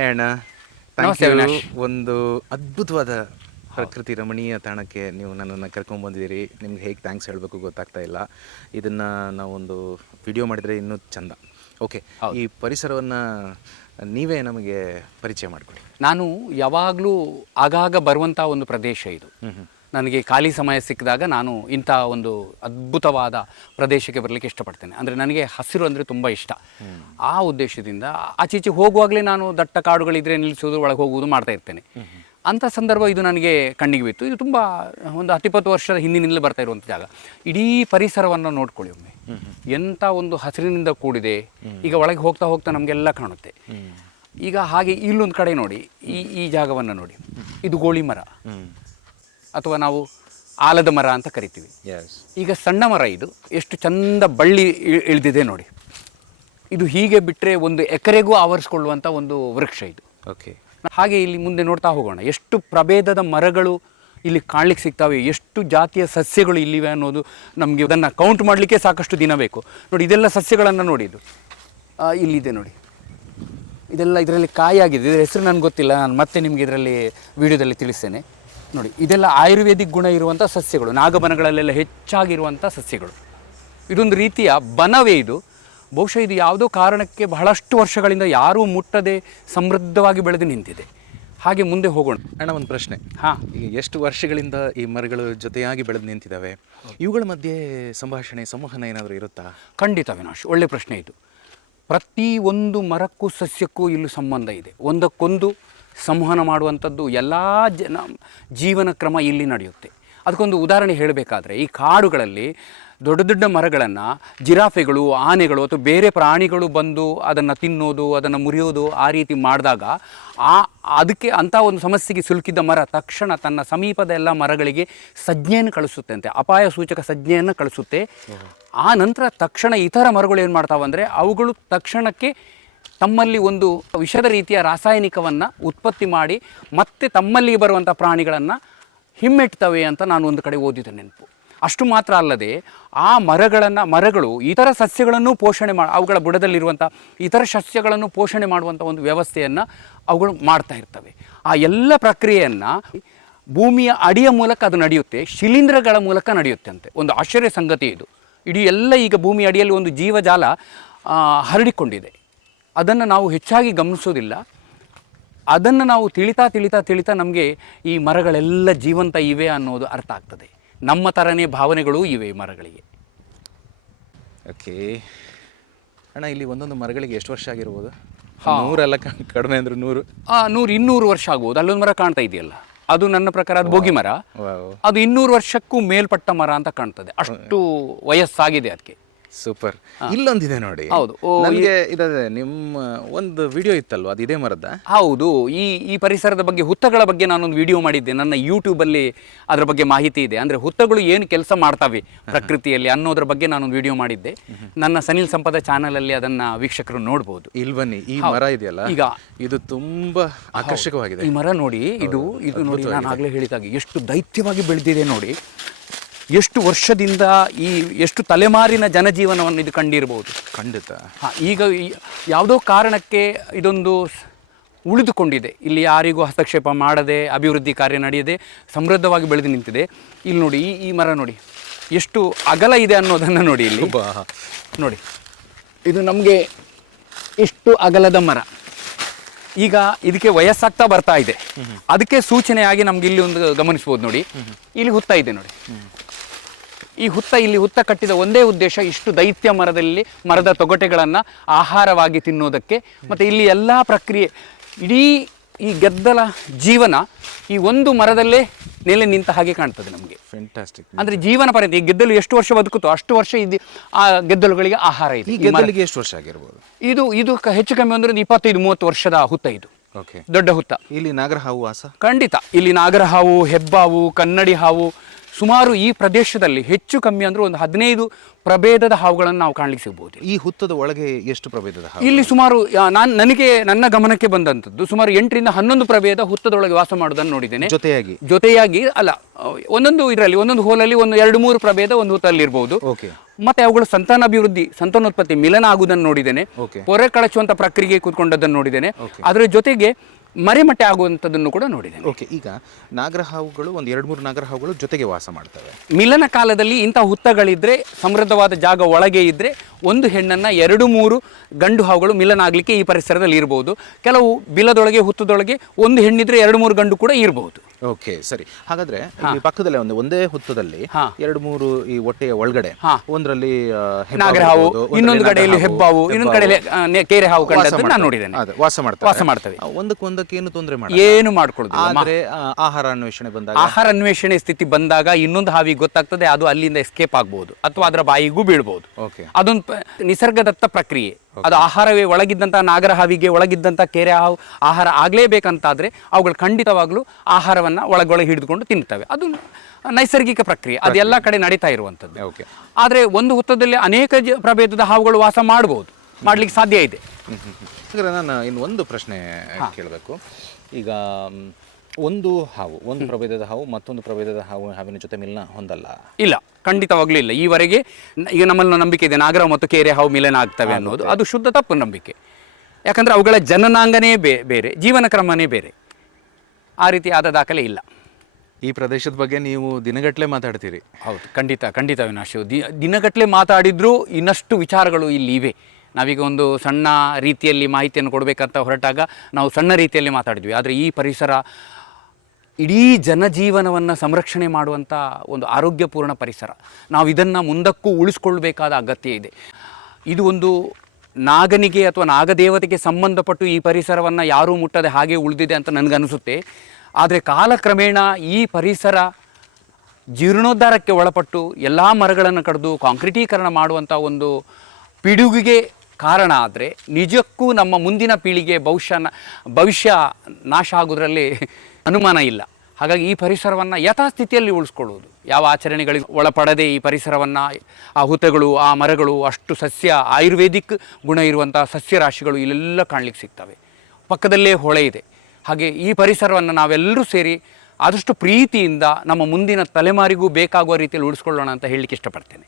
Hi ಅಣ್ಣ, thank ನಮಸ್ತೆ you. Avinash. ಒಂದು ಅದ್ಭುತವಾದ ಪ್ರಕೃತಿ ರಮಣೀಯ ತಾಣಕ್ಕೆ ನೀವು ನನ್ನನ್ನು ಕರ್ಕೊಂಡ್ಬಂದಿದ್ದೀರಿ. ನಿಮ್ಗೆ ಹೇಗೆ ಥ್ಯಾಂಕ್ಸ್ ಹೇಳಬೇಕು ಗೊತ್ತಾಗ್ತಾ ಇಲ್ಲ. ಇದನ್ನು ನಾವೊಂದು ವಿಡಿಯೋ ಮಾಡಿದರೆ ಇನ್ನೂ ಚಂದ. ಓಕೆ, ಈ ಪರಿಸರವನ್ನು ನೀವೇ ನಮಗೆ ಪರಿಚಯ ಮಾಡಿಕೊಡಿ. ನಾನು ಯಾವಾಗಲೂ ಆಗಾಗ ಬರುವಂಥ ಒಂದು ಪ್ರದೇಶ ಇದು. ನನಗೆ ಖಾಲಿ ಸಮಯ ಸಿಕ್ಕಿದಾಗ ನಾನು ಇಂಥ ಒಂದು ಅದ್ಭುತವಾದ ಪ್ರದೇಶಕ್ಕೆ ಬರಲಿಕ್ಕೆ ಇಷ್ಟಪಡ್ತೇನೆ. ಅಂದರೆ ನನಗೆ ಹಸಿರು ಅಂದರೆ ತುಂಬ ಇಷ್ಟ. ಆ ಉದ್ದೇಶದಿಂದ ಆಚೀಚೆ ಹೋಗುವಾಗಲೇ ನಾನು ದಟ್ಟ ಕಾಡುಗಳಿದ್ರೆ ನಿಲ್ಲಿಸೋದು, ಒಳಗೆ ಹೋಗುವುದು ಮಾಡ್ತಾ ಇರ್ತೇನೆ. ಅಂಥ ಸಂದರ್ಭ ಇದು ನನಗೆ ಕಣ್ಣಿಗೆ ಬಿತ್ತು. ಇದು ತುಂಬ ಒಂದು 10-20 ವರ್ಷದ ಹಿಂದಿನಿಂದಲೇ ಬರ್ತಾ ಇರುವಂಥ ಜಾಗ. ಇಡೀ ಪರಿಸರವನ್ನು ನೋಡ್ಕೊಳ್ಳಿ ಒಮ್ಮೆ, ಎಂಥ ಒಂದು ಹಸಿರಿನಿಂದ ಕೂಡಿದೆ. ಈಗ ಒಳಗೆ ಹೋಗ್ತಾ ಹೋಗ್ತಾ ನಮಗೆಲ್ಲ ಕಾಣುತ್ತೆ. ಈಗ ಹಾಗೆ ಇಲ್ಲೊಂದು ಕಡೆ ನೋಡಿ, ಈ ಜಾಗವನ್ನು ನೋಡಿ, ಇದು ಗೋಳಿ ಮರ ಅಥವಾ ನಾವು ಆಲದ ಮರ ಅಂತ ಕರಿತೀವಿ. ಈಗ ಸಣ್ಣ ಮರ ಇದು ಎಷ್ಟು ಚಂದ ಬಳ್ಳಿ ಇಳಿದಿದೆ ನೋಡಿ. ಇದು ಹೀಗೆ ಬಿಟ್ಟರೆ 1 ಎಕರೆಗೂ ಆವರಿಸ್ಕೊಳ್ಳುವಂಥ ಒಂದು ವೃಕ್ಷ ಇದು. ಓಕೆ, ಹಾಗೆ ಇಲ್ಲಿ ಮುಂದೆ ನೋಡ್ತಾ ಹೋಗೋಣ, ಎಷ್ಟು ಪ್ರಭೇದದ ಮರಗಳು ಇಲ್ಲಿ ಕಾಣಲಿಕ್ಕೆ ಸಿಗ್ತವೆ, ಎಷ್ಟು ಜಾತಿಯ ಸಸ್ಯಗಳು ಇಲ್ಲಿವೆ ಅನ್ನೋದು ನಮಗೆ ಅದನ್ನು ಕೌಂಟ್ ಮಾಡಲಿಕ್ಕೆ ಸಾಕಷ್ಟು ದಿನ ಬೇಕು. ನೋಡಿ, ಇದೆಲ್ಲ ಸಸ್ಯಗಳನ್ನು ನೋಡಿ, ಇದು ಇಲ್ಲಿದೆ ನೋಡಿ, ಇದೆಲ್ಲ ಇದರಲ್ಲಿ ಕಾಯಾಗಿದೆ. ಇದರ ಹೆಸರು ನನಗೆ ಗೊತ್ತಿಲ್ಲ, ನಾನು ಮತ್ತೆ ನಿಮಗೆ ಇದರಲ್ಲಿ ವಿಡಿಯೋದಲ್ಲಿ ತಿಳಿಸ್ತೇನೆ. ನೋಡಿ, ಇದೆಲ್ಲ ಆಯುರ್ವೇದಿಕ್ ಗುಣ ಇರುವಂಥ ಸಸ್ಯಗಳು, ನಾಗಬನಗಳಲ್ಲೆಲ್ಲ ಹೆಚ್ಚಾಗಿರುವಂಥ ಸಸ್ಯಗಳು. ಇದೊಂದು ರೀತಿಯ ಬನವೇ ಇದು. ಬಹುಶಃ ಇದು ಯಾವುದೋ ಕಾರಣಕ್ಕೆ ಬಹಳಷ್ಟು ವರ್ಷಗಳಿಂದ ಯಾರೂ ಮುಟ್ಟದೆ ಸಮೃದ್ಧವಾಗಿ ಬೆಳೆದು ನಿಂತಿದೆ. ಹಾಗೆ ಮುಂದೆ ಹೋಗೋಣ. ಅಣ್ಣ, ಒಂದು ಪ್ರಶ್ನೆ. ಈಗ ಎಷ್ಟು ವರ್ಷಗಳಿಂದ ಈ ಮರಗಳು ಜೊತೆಯಾಗಿ ಬೆಳೆದು ನಿಂತಿದ್ದಾವೆ? ಇವುಗಳ ಮಧ್ಯೆ ಸಂವಹನ ಏನಾದರೂ ಇರುತ್ತಾ? ಖಂಡಿತ ವಿನಾಶ್, ಒಳ್ಳೆ ಪ್ರಶ್ನೆ ಇದು. ಪ್ರತಿಯೊಂದು ಮರಕ್ಕೂ ಸಸ್ಯಕ್ಕೂ ಇಲ್ಲಿ ಸಂಬಂಧ ಇದೆ. ಒಂದಕ್ಕೊಂದು ಸಂವಹನ ಮಾಡುವಂಥದ್ದು ಎಲ್ಲ ಜೀವನ ಕ್ರಮ ಇಲ್ಲಿ ನಡೆಯುತ್ತೆ. ಅದಕ್ಕೊಂದು ಉದಾಹರಣೆ ಹೇಳಬೇಕಾದ್ರೆ, ಈ ಕಾಡುಗಳಲ್ಲಿ ದೊಡ್ಡ ದೊಡ್ಡ ಮರಗಳನ್ನು ಜಿರಾಫೆಗಳು, ಆನೆಗಳು ಅಥವಾ ಬೇರೆ ಪ್ರಾಣಿಗಳು ಬಂದು ಅದನ್ನು ತಿನ್ನೋದು, ಅದನ್ನು ಮುರಿಯೋದು, ಆ ರೀತಿ ಮಾಡಿದಾಗ ಅದಕ್ಕೆ ಅಂಥ ಒಂದು ಸಮಸ್ಯೆಗೆ ಸಿಲುಕಿದ್ದ ಮರ ತಕ್ಷಣ ತನ್ನ ಸಮೀಪದ ಎಲ್ಲ ಮರಗಳಿಗೆ ಸಂಜ್ಞೆಯನ್ನು ಕಳಿಸುತ್ತೆ ಅಂತೆ, ಅಪಾಯ ಸೂಚಕ ಸಂಜ್ಞೆಯನ್ನು ಕಳಿಸುತ್ತೆ. ಆ ನಂತರ ತಕ್ಷಣ ಇತರ ಮರಗಳು ಏನು ಮಾಡ್ತಾವಂದರೆ, ಅವುಗಳು ತಕ್ಷಣಕ್ಕೆ ತಮ್ಮಲ್ಲಿ ಒಂದು ವಿಷದ ರೀತಿಯ ರಾಸಾಯನಿಕವನ್ನು ಉತ್ಪತ್ತಿ ಮಾಡಿ ಮತ್ತೆ ತಮ್ಮಲ್ಲಿ ಬರುವಂಥ ಪ್ರಾಣಿಗಳನ್ನು ಹಿಮ್ಮೆಟ್ತವೆ ಅಂತ ನಾನು ಒಂದು ಕಡೆ ಓದಿದ ನೆನಪು. ಅಷ್ಟು ಮಾತ್ರ ಅಲ್ಲದೆ ಆ ಮರಗಳು ಇತರ ಸಸ್ಯಗಳನ್ನು ಪೋಷಣೆ ಅವುಗಳ ಬುಡದಲ್ಲಿರುವಂಥ ಇತರ ಸಸ್ಯಗಳನ್ನು ಪೋಷಣೆ ಮಾಡುವಂಥ ಒಂದು ವ್ಯವಸ್ಥೆಯನ್ನು ಅವುಗಳು ಮಾಡ್ತಾ ಇರ್ತವೆ. ಆ ಎಲ್ಲ ಪ್ರಕ್ರಿಯೆಯನ್ನು ಭೂಮಿಯ ಅಡಿಯ ಮೂಲಕ ಅದು ನಡೆಯುತ್ತೆ, ಶಿಲೀಂಧ್ರಗಳ ಮೂಲಕ ನಡೆಯುತ್ತೆ ಅಂತೆ. ಒಂದು ಆಶ್ಚರ್ಯ ಸಂಗತಿ ಇದು. ಇಡೀ ಎಲ್ಲ ಈಗ ಭೂಮಿಯ ಅಡಿಯಲ್ಲಿ ಒಂದು ಜೀವಜಾಲ ಹರಡಿಕೊಂಡಿದೆ. ಅದನ್ನು ನಾವು ಹೆಚ್ಚಾಗಿ ಗಮನಿಸೋದಿಲ್ಲ. ಅದನ್ನು ನಾವು ತಿಳಿತಾ ನಮಗೆ ಈ ಮರಗಳೆಲ್ಲ ಜೀವಂತ ಇವೆ ಅನ್ನೋದು ಅರ್ಥ ಆಗ್ತದೆ. ನಮ್ಮ ಥರನೇ ಭಾವನೆಗಳೂ ಇವೆ ಈ ಮರಗಳಿಗೆ. ಓಕೆ ಅಣ್ಣ, ಇಲ್ಲಿ ಒಂದೊಂದು ಮರಗಳಿಗೆ ಎಷ್ಟು ವರ್ಷ ಆಗಿರ್ಬೋದು? 100 ಅಲ್ಲ, ಕಡಿಮೆ ಅಂದ್ರೆ 100, 100-200 ವರ್ಷ ಆಗ್ಬೋದು. ಅಲ್ಲೊಂದು ಮರ ಕಾಣ್ತಾ ಇದೆಯಲ್ಲ, ಅದು ನನ್ನ ಪ್ರಕಾರ ಅದು ಬೋಗಿ ಮರ. ಅದು 200 ವರ್ಷಕ್ಕೂ ಮೇಲ್ಪಟ್ಟ ಮರ ಅಂತ ಕಾಣ್ತದೆ, ಅಷ್ಟು ವಯಸ್ಸಾಗಿದೆ ಅದಕ್ಕೆ. ಸೂಪರ್. ಇಲ್ಲೊಂದಿದೆ ನೋಡಿ. ಹೌದು, ನನಗೆ ಇದೇ ನಿಮ್ಮ ಒಂದು ವಿಡಿಯೋ ಇತ್ತಲ್ವ, ಅದು ಇದೇ ಮರದ? ಹೌದು. ಈ ಪರಿಸರದ ಬಗ್ಗೆ, ಹುತ್ತಗಳ ಬಗ್ಗೆ ನಾನೊಂದು ವಿಡಿಯೋ ಮಾಡಿದ್ದೆ. ನನ್ನ ಯೂಟ್ಯೂಬಲ್ಲಿ ಅದರ ಬಗ್ಗೆ ಮಾಹಿತಿ ಇದೆ. ಅಂದರೆ ಹುತ್ತಗಳು ಏನು ಕೆಲಸ ಮಾಡ್ತವೆ ಪ್ರಕೃತಿಯಲ್ಲಿ ಅನ್ನೋದ್ರ ಬಗ್ಗೆ ನಾನೊಂದು ವಿಡಿಯೋ ಮಾಡಿದ್ದೆ. ನನ್ನ ಸನಿಲ್ ಸಂಪದ ಚಾನಲಲ್ಲಿ ಅದನ್ನು ವೀಕ್ಷಕರು ನೋಡ್ಬೋದು. ಇಲ್ಲಿ ಬನ್ನಿ, ಈ ಮರ ಇದೆಯಲ್ಲ, ಈಗ ಇದು ತುಂಬಾ ಆಕರ್ಷಕವಾಗಿದೆ. ಈ ಮರ ನೋಡಿ, ಇದು ನೋಡಿ, ನಾನು ಆಗಲೇ ಹೇಳಿದಾಗೆ ಎಷ್ಟು ದೈತ್ಯವಾಗಿ ಬೆಳೆದಿದೆ ನೋಡಿ. ಎಷ್ಟು ವರ್ಷದಿಂದ ಎಷ್ಟು ತಲೆಮಾರಿನ ಜನಜೀವನವನ್ನು ಇದು ಕಂಡಿರಬಹುದು. ಖಂಡಿತ. ಈಗ ಯಾವುದೋ ಕಾರಣಕ್ಕೆ ಇದೊಂದು ಉಳಿದುಕೊಂಡಿದೆ. ಇಲ್ಲಿ ಯಾರಿಗೂ ಹಸ್ತಕ್ಷೇಪ ಮಾಡದೆ, ಅಭಿವೃದ್ಧಿ ಕಾರ್ಯ ನಡೆಯದೆ ಸಮೃದ್ಧವಾಗಿ ಬೆಳೆದು ನಿಂತಿದೆ. ಇಲ್ಲಿ ನೋಡಿ, ಈ ಮರ ನೋಡಿ ಎಷ್ಟು ಅಗಲ ಇದೆ ಅನ್ನೋದನ್ನು ನೋಡಿ. ಇಲ್ಲಿ ನೋಡಿ, ಇದು ನಮಗೆ ಎಷ್ಟು ಅಗಲದ ಮರ. ಈಗ ಇದಕ್ಕೆ ವಯಸ್ಸಾಗ್ತಾ ಬರ್ತಾ ಇದೆ. ಅದಕ್ಕೆ ಸೂಚನೆಯಾಗಿ ನಮ್ಗೆ ಇಲ್ಲಿ ಒಂದು ಗಮನಿಸ್ಬೋದು ನೋಡಿ, ಇಲ್ಲಿ ಹುತ್ತ ಇದೆ ನೋಡಿ. ಇಲ್ಲಿ ಹುತ್ತ ಕಟ್ಟಿದ ಒಂದೇ ಉದ್ದೇಶ, ಇಷ್ಟು ದೈತ್ಯ ಮರದ ತೊಗಟೆಗಳನ್ನು ಆಹಾರವಾಗಿ ತಿನ್ನೋದಕ್ಕೆ. ಮತ್ತು ಇಲ್ಲಿ ಎಲ್ಲ ಪ್ರಕ್ರಿಯೆ, ಇಡೀ ಈ ಗೆದ್ದಲ ಜೀವನ ಈ ಒಂದು ಮರದಲ್ಲೇ ನೆಲೆ ನಿಂತ ಹಾಗೆ ಕಾಣ್ತದೆ ನಮಗೆ. ಫ್ಯಾಂಟಾಸ್ಟಿಕ್. ಅಂದರೆ ಜೀವನ ಪರ್ಯಂತ ಈ ಗೆದ್ದಲು ಎಷ್ಟು ವರ್ಷ ಬದುಕುತ್ತೋ ಅಷ್ಟು ವರ್ಷ ಆ ಗೆದ್ದಲುಗಳಿಗೆ ಆಹಾರ ಇದೆ. ಈ ಗೆದ್ದಲಿಗೆ ಎಷ್ಟು ವರ್ಷ ಆಗಿರ್ಬೋದು? ಇದು ಹೆಚ್ಚು ಕಮ್ಮಿ ಅಂದ್ರೆ 25-30 ವರ್ಷದ ಹುತ್ತ ಇದು. ದೊಡ್ಡ ಹುತ್ತ. ಇಲ್ಲಿ ನಾಗರಹಾವು ವಾಸ? ಖಂಡಿತ. ಇಲ್ಲಿ ನಾಗರಹಾವು, ಹೆಬ್ಬಾವು, ಕನ್ನಡಿ ಹಾವು, ಸುಮಾರು ಈ ಪ್ರದೇಶದಲ್ಲಿ ಹೆಚ್ಚು ಕಮ್ಮಿ ಅಂದ್ರೆ ಒಂದು 15 ಪ್ರಭೇದದ ಹಾವುಗಳನ್ನು ನಾವು ಕಾಣಲಿಕ್ಕೆ ಸಿಗ್ಬೋದು. ಈ ಹುತ್ತದ ಒಳಗೆ ಎಷ್ಟು ಪ್ರಭೇದದ ಹಾವು? ಇಲ್ಲಿ ಸುಮಾರು ನನ್ನ ಗಮನಕ್ಕೆ ಬಂದಂಥದ್ದು ಸುಮಾರು 8-11 ಪ್ರಭೇದ ಹುತ್ತದೊಳಗೆ ವಾಸ ಮಾಡೋದನ್ನು ನೋಡಿದ್ದೇನೆ. ಜೊತೆಯಾಗಿ ಅಲ್ಲ, ಒಂದೊಂದು ಇದರಲ್ಲಿ ಒಂದೊಂದು ಹೋಲಲ್ಲಿ ಒಂದು 2-3 ಪ್ರಭೇದ ಒಂದು ಹುತ್ತಲ್ಲಿ ಇರ್ಬೋದು. ಮತ್ತು ಅವುಗಳು ಸಂತಾನಾಭಿವೃದ್ಧಿ, ಸಂತಾನೋತ್ಪತ್ತಿ, ಮಿಲನ ಆಗುವುದನ್ನು ನೋಡಿದ್ದೇನೆ. Okay. ಪೊರೆ ಕಳಚುವಂಥ ಪ್ರಕ್ರಿಯೆಗೆ ಕೂತ್ಕೊಂಡದ್ದನ್ನು ನೋಡಿದ್ದೇನೆ. ಅದರ ಜೊತೆಗೆ ಮರೆಮಟ್ಟೆ ಆಗುವಂಥದ್ದನ್ನು ಕೂಡ ನೋಡಿದ್ದೇನೆ. ಓಕೆ, ಈಗ ನಾಗರಹಾವುಗಳು ಒಂದು 2-3 ನಾಗರಹಾವುಗಳು ಜೊತೆಗೆ ವಾಸ ಮಾಡ್ತವೆ. ಮಿಲನ ಕಾಲದಲ್ಲಿ ಇಂಥ ಹುತ್ತಗಳಿದ್ರೆ, ಸಮೃದ್ಧವಾದ ಜಾಗ ಒಳಗೆ ಇದ್ದರೆ ಒಂದು ಹೆಣ್ಣನ್ನು 2-3 ಗಂಡು ಹಾವುಗಳು ಮಿಲನ ಆಗಲಿಕ್ಕೆ ಈ ಪರಿಸರದಲ್ಲಿ ಇರಬಹುದು. ಕೆಲವು ಬಿಲದೊಳಗೆ ಹುತ್ತದೊಳಗೆ ಒಂದು ಹೆಣ್ಣಿದ್ರೆ 2-3 ಗಂಡು ಕೂಡ ಇರಬಹುದು. ಓಕೆ, ಸರಿ. ಹಾಗಾದ್ರೆ ಈ ಪಕ್ಕದಲ್ಲೇ ಒಂದೇ ಹುತ್ತದಲ್ಲಿ 2-3 ಈ ಹೊಟ್ಟೆಯ ಒಳಗಡೆ ಒಂದರಲ್ಲಿ ನಾಗರಹಾವು, ಇನ್ನೊಂದು ಕಡೆಯಲ್ಲಿ ಹೆಬ್ಬಾವು, ಇನ್ನೊಂದು ಕಡೆಯಲ್ಲಿ ಕೇರೆ ಹಾವು ಕಂಡದ್ದು ನಾನು ನೋಡಿದ್ದೇನೆ. ವಾಸ ಮಾಡ್ತವೆ. ಒಂದಕ್ಕೊಂದಕ್ಕೆ ಏನು ತೊಂದರೆ ಮಾಡಿ ಏನು ಮಾಡ್ಕೊಳ್ಳೋದು. ಆದ್ರೆ ಆಹಾರ ಅನ್ವೇಷಣೆ ಬಂದಾಗ, ಆಹಾರ ಅನ್ವೇಷಣೆ ಸ್ಥಿತಿ ಬಂದಾಗ ಇನ್ನೊಂದು ಹಾವಿಗೆ ಗೊತ್ತಾಗ್ತದೆ, ಅದು ಅಲ್ಲಿಂದ ಎಸ್ಕೇಪ್ ಆಗ್ಬಹುದು ಅಥವಾ ಅದರ ಬಾಯಿಗೂ ಬೀಳ್ಬಹುದು. ಅದೊಂದು ನಿಸರ್ಗದತ್ತ ಪ್ರಕ್ರಿಯೆ. ಅದು ಆಹಾರವೇ ಒಳಗಿದ್ದಂಥ ನಾಗರ ಹಾವಿಗೆ, ಒಳಗಿದ್ದಂಥ ಕೆರೆ ಹಾವು ಆಹಾರ ಆಗಲೇಬೇಕಂತಾದರೆ ಅವುಗಳು ಖಂಡಿತವಾಗ್ಲೂ ಆಹಾರವನ್ನು ಒಳಗೊಳಗೆ ಹಿಡಿದುಕೊಂಡು ತಿಂತವೆ. ಅದು ನೈಸರ್ಗಿಕ ಪ್ರಕ್ರಿಯೆ, ಅದೆಲ್ಲ ಕಡೆ ನಡೀತಾ ಇರುವಂಥದ್ದು. ಆದರೆ ಒಂದು ಹುತ್ತದಲ್ಲಿ ಅನೇಕ ಪ್ರಭೇದದ ಹಾವುಗಳು ವಾಸ ಮಾಡಬಹುದು, ಮಾಡ್ಲಿಕ್ಕೆ ಸಾಧ್ಯ ಇದೆ. ಹಾಗಾದ್ರೆ ನಾನು ಇನ್ನು ಒಂದು ಪ್ರಶ್ನೆ ಕೇಳಬೇಕು. ಈಗ ಒಂದು ಪ್ರಭೇದದ ಹಾವು ಮತ್ತೊಂದು ಪ್ರಭೇದದ ಹಾವಿನ ಜೊತೆ ಮಿಲನ ಹೊಂದಲ್ಲ? ಇಲ್ಲ, ಖಂಡಿತವಾಗ್ಲೂ ಇಲ್ಲ. ಈವರೆಗೆ ಈಗ ನಮ್ಮಲ್ಲಿ ನಂಬಿಕೆ ಇದೆ ನಾಗರ ಮತ್ತು ಕೇರೆ ಹಾವು ಮಿಲನ ಆಗ್ತವೆ ಅನ್ನೋದು. ಅದು ಶುದ್ಧ ತಪ್ಪು ನಂಬಿಕೆ. ಯಾಕಂದರೆ ಅವುಗಳ ಜನನಾಂಗನೇ ಬೇರೆ, ಜೀವನ ಕ್ರಮನೇ ಬೇರೆ. ಆ ರೀತಿ ಆದ ದಾಖಲೆ ಇಲ್ಲ. ಈ ಪ್ರದೇಶದ ಬಗ್ಗೆ ನೀವು ದಿನಗಟ್ಟಲೆ ಮಾತಾಡ್ತೀರಿ. ಹೌದು, ಖಂಡಿತ ವಿನಾಶು. ದಿನಗಟ್ಟಲೆ ಮಾತಾಡಿದ್ರೂ ಇನ್ನಷ್ಟು ವಿಚಾರಗಳು ಇಲ್ಲಿ ಇವೆ. ನಾವೀಗ ಒಂದು ಸಣ್ಣ ರೀತಿಯಲ್ಲಿ ಮಾಹಿತಿಯನ್ನು ಕೊಡಬೇಕಂತ ಹೊರಟಾಗ ನಾವು ಸಣ್ಣ ರೀತಿಯಲ್ಲಿ ಮಾತಾಡಿದ್ವಿ. ಆದರೆ ಈ ಪರಿಸರ ಇಡೀ ಜನಜೀವನವನ್ನು ಸಂರಕ್ಷಣೆ ಮಾಡುವಂಥ ಒಂದು ಆರೋಗ್ಯಪೂರ್ಣ ಪರಿಸರ. ನಾವು ಇದನ್ನು ಮುಂದಕ್ಕೂ ಉಳಿಸ್ಕೊಳ್ಬೇಕಾದ ಅಗತ್ಯ ಇದೆ. ಇದು ಒಂದು ನಾಗನಿಗೆ ಅಥವಾ ನಾಗದೇವತೆಗೆ ಸಂಬಂಧಪಟ್ಟು ಈ ಪರಿಸರವನ್ನು ಯಾರೂ ಮುಟ್ಟದೆ ಹಾಗೆ ಉಳಿದಿದೆ ಅಂತ ನನಗನ್ನಿಸುತ್ತೆ. ಆದರೆ ಕಾಲಕ್ರಮೇಣ ಈ ಪರಿಸರ ಜೀರ್ಣೋದ್ಧಾರಕ್ಕೆ ಒಳಪಟ್ಟು ಎಲ್ಲ ಮರಗಳನ್ನು ಕಡಿದು ಕಾಂಕ್ರೀಟೀಕರಣ ಮಾಡುವಂಥ ಒಂದು ಪಿಡುಗಿಗೆ ಕಾರಣ ಆದರೆ ನಿಜಕ್ಕೂ ನಮ್ಮ ಮುಂದಿನ ಪೀಳಿಗೆ ಭವಿಷ್ಯ ನಾಶ ಆಗೋದ್ರಲ್ಲಿ ಅನುಮಾನ ಇಲ್ಲ. ಹಾಗಾಗಿ ಈ ಪರಿಸರವನ್ನು ಯಥಾಸ್ಥಿತಿಯಲ್ಲಿ ಉಳಿಸ್ಕೊಳ್ಳುವುದು, ಯಾವ ಆಚರಣೆಗಳಿಗೆ ಒಳಪಡದೆ ಈ ಪರಿಸರವನ್ನು, ಆ ಹುತ್ತಗಳು, ಆ ಮರಗಳು, ಅಷ್ಟು ಆಯುರ್ವೇದಿಕ್ ಗುಣ ಇರುವಂಥ ಸಸ್ಯರಾಶಿಗಳು ಇಲ್ಲೆಲ್ಲ ಕಾಣಲಿಕ್ಕೆ ಸಿಗ್ತವೆ. ಪಕ್ಕದಲ್ಲೇ ಹೊಳೆ ಇದೆ. ಹಾಗೆ ಈ ಪರಿಸರವನ್ನು ನಾವೆಲ್ಲರೂ ಸೇರಿ ಆದಷ್ಟು ಪ್ರೀತಿಯಿಂದ ನಮ್ಮ ಮುಂದಿನ ತಲೆಮಾರಿಗೂ ಬೇಕಾಗುವ ರೀತಿಯಲ್ಲಿ ಉಳಿಸ್ಕೊಳ್ಳೋಣ ಅಂತ ಹೇಳಲಿಕ್ಕೆ ಇಷ್ಟಪಡ್ತೇನೆ.